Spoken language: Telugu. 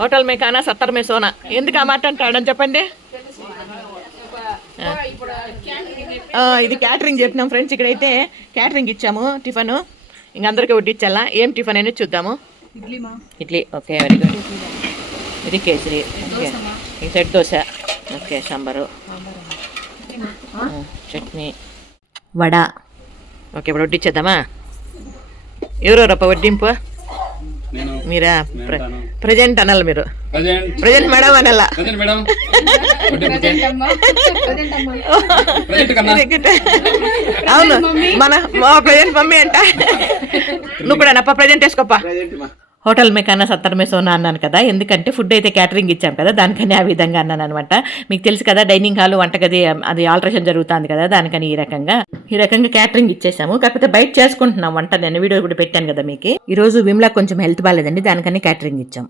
హోటల్ మే కానా 70 మే సోనా. ఎందుకు ఆ మాట అంటాడని చెప్పండి. ఇది క్యాటరింగ్ చెప్పినాం ఫ్రెండ్స్. ఇక్కడైతే క్యాటరింగ్ ఇచ్చాము టిఫను. ఇంక అందరికీ వడ్డిచ్చాలా. ఏం టిఫన్ అనేది చూద్దాము. Idli okay, very good. ఇది కేసరి ఓకే. ఈ set dosa okay, sambar, chutney, vada okay. ఇప్పుడు వడ్డిచ్చేద్దామా. ఎవరెవరప్ప వడ్డింపు? మీరా? ప్రజెంట్ అనాలి మీరు. ప్రజెంట్ మేడం అనాలా. అవును, మా ప్రజెంట్ మమ్మీ అంట. నువ్వు కూడా నప్ప ప్రజెంట్ వేసుకోప్ప. హోటల్ మే కన్నా 70 మే సోనా అన్నాను కదా, ఎందుకంటే ఫుడ్ అయితే క్యాటరింగ్ ఇచ్చాం కదా, దానికని ఆ విధంగా అన్నాను అనమాట. మీకు తెలుసు కదా, డైనింగ్ హాల్ వంటగది అది ఆల్ట్రేషన్ జరుగుతుంది కదా, దానికని ఈ రకంగా క్యాటరింగ్ ఇచ్చేసాము. కాకపోతే బయట చేసుకుంటున్నాం వంట. నేను వీడియో కూడా పెట్టాను కదా మీకు. ఈ రోజు విమ్లా కొంచెం హెల్త్ బాగాలేదండి, దానికని క్యాటరింగ్ ఇచ్చాం.